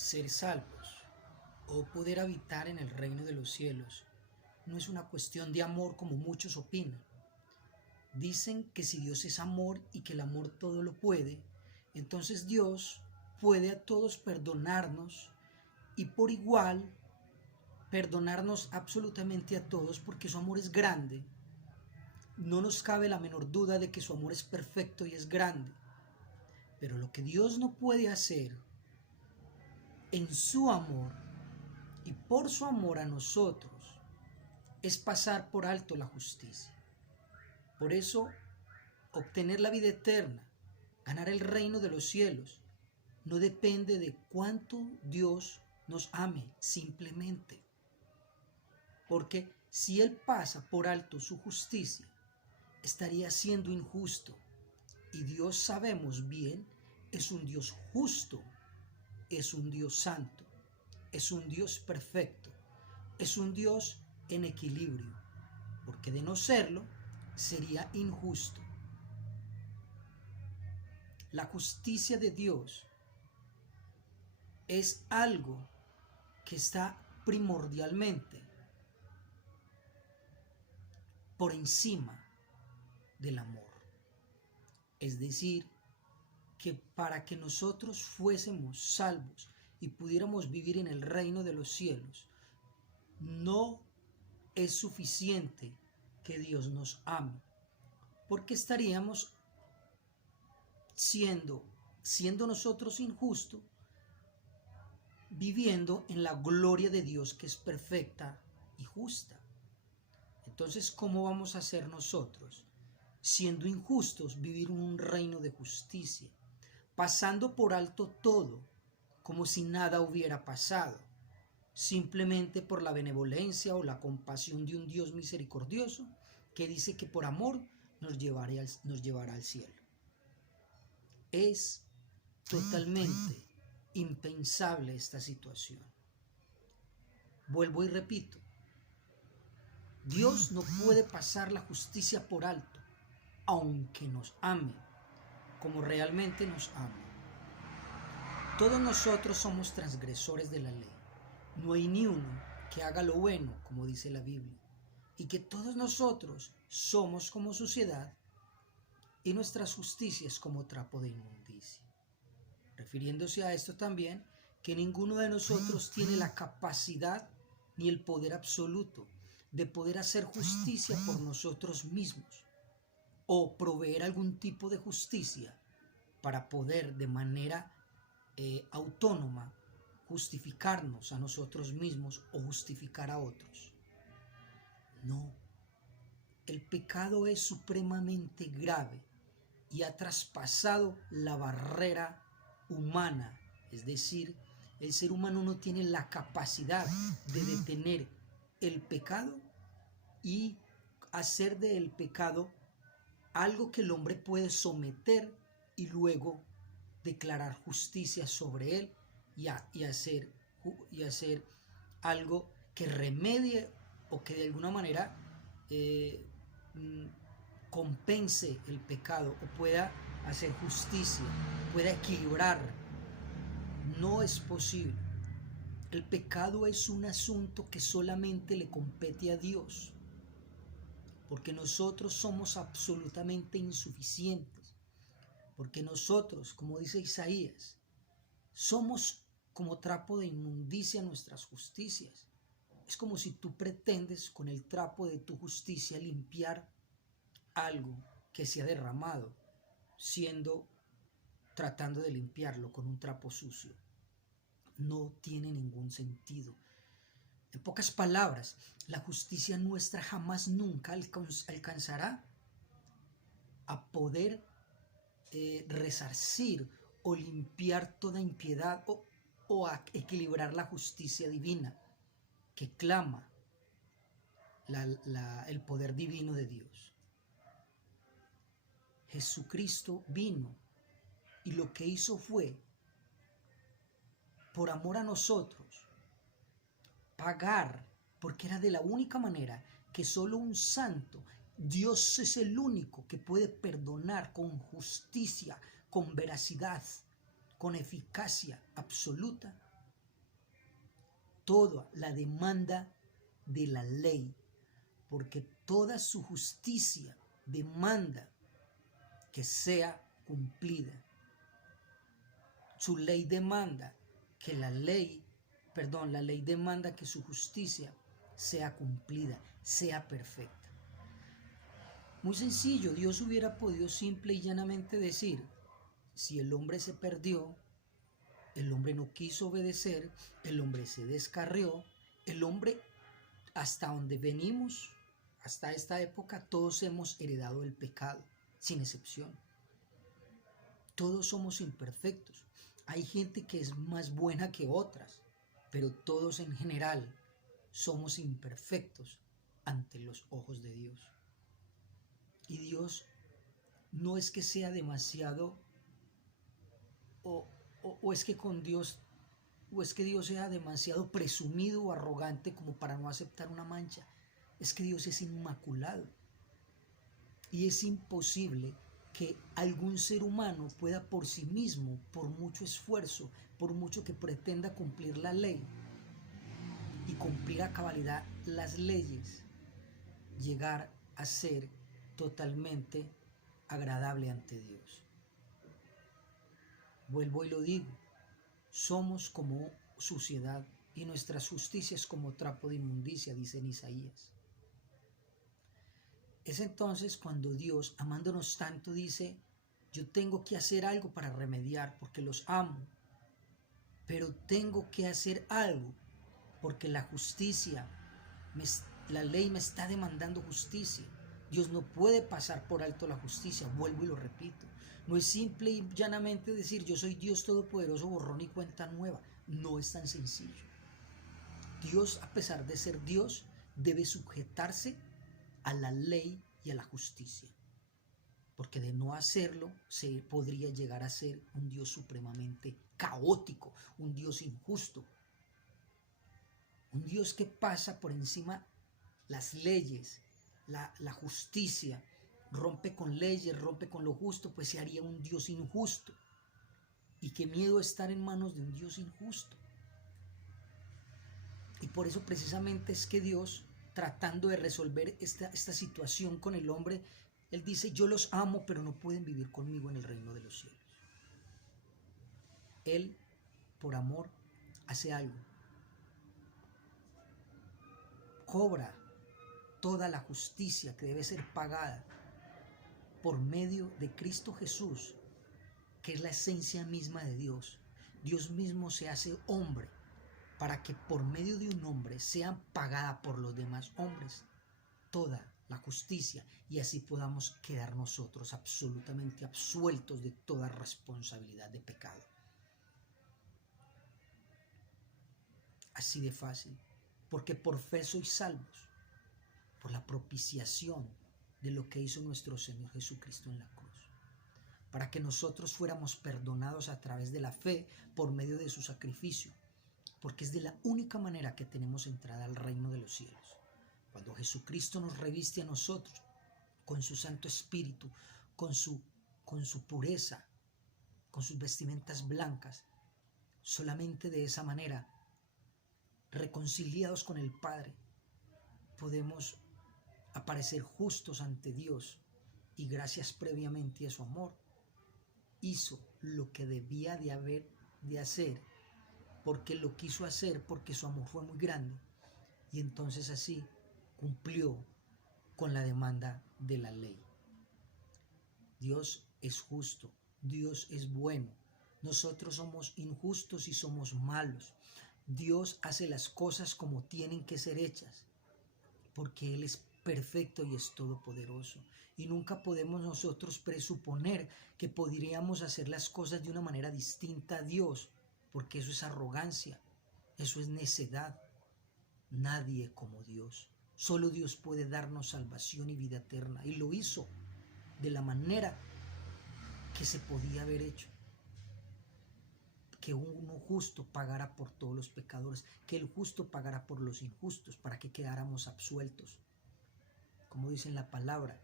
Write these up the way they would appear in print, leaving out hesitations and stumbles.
Ser salvos o poder habitar en el reino de los cielos no es una cuestión de amor como muchos opinan. Dicen que si Dios es amor y que el amor todo lo puede, entonces Dios puede a todos perdonarnos y por igual perdonarnos absolutamente a todos porque su amor es grande. No nos cabe la menor duda de que su amor es perfecto y es grande. Pero lo que Dios no puede hacer en su amor y por su amor a nosotros es pasar por alto la justicia. Por eso, obtener la vida eterna, ganar el reino de los cielos, no depende de cuánto Dios nos ame, simplemente. Porque si Él pasa por alto su justicia, estaría siendo injusto. Y Dios, sabemos bien, es un Dios justo, es un Dios santo, es un Dios perfecto, es un Dios en equilibrio, porque de no serlo, sería injusto. La justicia de Dios es algo que está primordialmente por encima del amor. Es decir, que para que nosotros fuésemos salvos y pudiéramos vivir en el reino de los cielos, no es suficiente que Dios nos ame, porque estaríamos siendo nosotros injustos, viviendo en la gloria de Dios que es perfecta y justa. Entonces, ¿cómo vamos a hacer nosotros, siendo injustos, vivir en un reino de justicia, pasando por alto todo, como si nada hubiera pasado, simplemente por la benevolencia o la compasión de un Dios misericordioso que dice que por amor nos llevará al cielo? Es totalmente impensable esta situación. Vuelvo y repito, Dios no puede pasar la justicia por alto, aunque nos ame, como realmente nos ama. Todos nosotros somos transgresores de la ley. No hay ni uno que haga lo bueno, como dice la Biblia, y que todos nosotros somos como suciedad y nuestras justicias como trapo de inmundicia. Refiriéndose a esto también, que ninguno de nosotros tiene la capacidad ni el poder absoluto de poder hacer justicia por nosotros mismos o proveer algún tipo de justicia para poder de manera autónoma justificarnos a nosotros mismos o justificar a otros. No, el pecado es supremamente grave y ha traspasado la barrera humana, es decir, el ser humano no tiene la capacidad de detener el pecado y hacer del pecado algo que el hombre puede someter y luego declarar justicia sobre él y hacer algo que remedie o que de alguna manera compense el pecado o pueda hacer justicia, pueda equilibrar. No es posible. El pecado es un asunto que solamente le compete a Dios, porque nosotros somos absolutamente insuficientes, porque nosotros, como dice Isaías, somos como trapo de inmundicia nuestras justicias. Es como si tú pretendes con el trapo de tu justicia limpiar algo que se ha derramado, tratando de limpiarlo con un trapo sucio. No tiene ningún sentido. En pocas palabras, la justicia nuestra jamás nunca alcanzará a poder resarcir o limpiar toda impiedad o a equilibrar la justicia divina que clama el poder divino de Dios. Jesucristo vino y lo que hizo fue, por amor a nosotros, pagar, porque era de la única manera que solo un santo, Dios es el único que puede perdonar con justicia, con veracidad, con eficacia absoluta, toda la demanda de la ley, porque toda su justicia demanda que sea cumplida. Su ley demanda que la ley demanda que su justicia sea cumplida, sea perfecta. Muy sencillo, Dios hubiera podido simple y llanamente decir, si el hombre se perdió, el hombre no quiso obedecer, el hombre se descarrió, el hombre, hasta donde venimos, hasta esta época, todos hemos heredado el pecado, sin excepción. Todos somos imperfectos. Hay gente que es más buena que otras, pero todos en general somos imperfectos ante los ojos de Dios. Y Dios no es que sea demasiado, o es que con Dios, o es que Dios sea demasiado presumido o arrogante como para no aceptar una mancha. Es que Dios es inmaculado. Y es imposible que algún ser humano pueda por sí mismo, por mucho esfuerzo, por mucho que pretenda cumplir la ley y cumplir a cabalidad las leyes, llegar a ser totalmente agradable ante Dios. Vuelvo y lo digo, somos como suciedad y nuestras justicias como trapo de inmundicia, dice en Isaías. Es entonces cuando Dios, amándonos tanto, dice, yo tengo que hacer algo para remediar porque los amo, pero tengo que hacer algo porque la justicia, la ley me está demandando justicia. Dios no puede pasar por alto la justicia, vuelvo y lo repito. No es simple y llanamente decir yo soy Dios Todopoderoso, borrón y cuenta nueva. No es tan sencillo. Dios, a pesar de ser Dios, debe sujetarse a la ley y a la justicia, porque de no hacerlo se podría llegar a ser un Dios supremamente caótico, un Dios injusto, un Dios que pasa por encima las leyes, la justicia, rompe con leyes, rompe con lo justo, pues se haría un Dios injusto. Y qué miedo estar en manos de un Dios injusto. Y por eso precisamente es que Dios, tratando de resolver esta situación con el hombre, Él dice, yo los amo, pero no pueden vivir conmigo en el reino de los cielos. Él, por amor, hace algo. Cobra toda la justicia que debe ser pagada por medio de Cristo Jesús, que es la esencia misma de Dios. Dios mismo se hace hombre para que por medio de un hombre sea pagada por los demás hombres toda la justicia y así podamos quedar nosotros absolutamente absueltos de toda responsabilidad de pecado. Así de fácil, porque por fe sois salvos, por la propiciación de lo que hizo nuestro Señor Jesucristo en la cruz, para que nosotros fuéramos perdonados a través de la fe por medio de su sacrificio, porque es de la única manera que tenemos entrada al reino de los cielos. Cuando Jesucristo nos reviste a nosotros con su Santo Espíritu, con su pureza, con sus vestimentas blancas, solamente de esa manera, reconciliados con el Padre, podemos aparecer justos ante Dios y gracias previamente a su amor, hizo lo que debía de hacer, porque lo quiso hacer, porque su amor fue muy grande y entonces así cumplió con la demanda de la ley. Dios es justo, Dios es bueno, nosotros somos injustos y somos malos. Dios hace las cosas como tienen que ser hechas, porque Él es perfecto y es todopoderoso. Y nunca podemos nosotros presuponer que podríamos hacer las cosas de una manera distinta a Dios, porque eso es arrogancia, eso es necedad. Nadie como Dios. Solo Dios puede darnos salvación y vida eterna. Y lo hizo de la manera que se podía haber hecho. Que uno justo pagara por todos los pecadores, que el justo pagara por los injustos, para que quedáramos absueltos. Como dice en la palabra,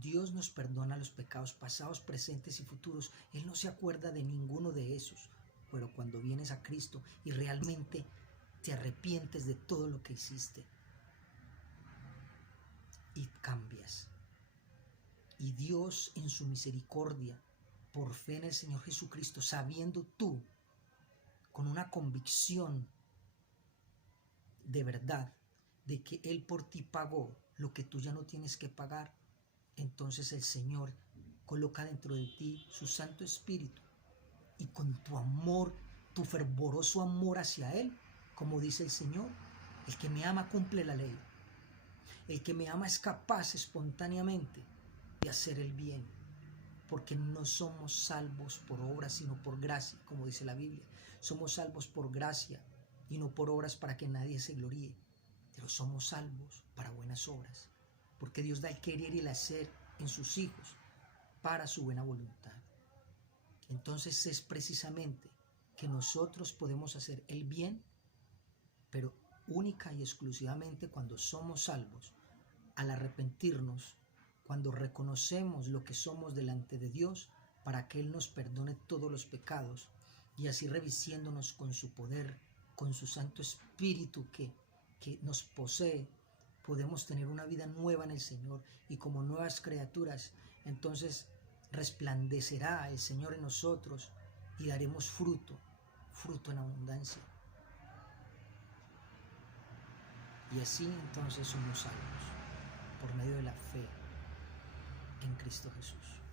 Dios nos perdona los pecados pasados, presentes y futuros. Él no se acuerda de ninguno de esos. Pero cuando vienes a Cristo y realmente te arrepientes de todo lo que hiciste y cambias. Y Dios en su misericordia, por fe en el Señor Jesucristo, sabiendo tú, con una convicción de verdad, de que Él por ti pagó lo que tú ya no tienes que pagar, entonces el Señor coloca dentro de ti su Santo Espíritu y con tu amor, tu fervoroso amor hacia Él, como dice el Señor, el que me ama cumple la ley. El que me ama es capaz espontáneamente de hacer el bien, porque no somos salvos por obras, sino por gracia, como dice la Biblia. Somos salvos por gracia y no por obras para que nadie se gloríe, pero somos salvos para buenas obras, porque Dios da el querer y el hacer en sus hijos para su buena voluntad. Entonces es precisamente que nosotros podemos hacer el bien, pero única y exclusivamente cuando somos salvos, al arrepentirnos, cuando reconocemos lo que somos delante de Dios para que Él nos perdone todos los pecados y así revistiéndonos con su poder, con su Santo Espíritu que nos posee, podemos tener una vida nueva en el Señor y como nuevas criaturas, entonces resplandecerá el Señor en nosotros y daremos fruto, fruto en abundancia. Y así entonces somos salvos por medio de la fe en Cristo Jesús.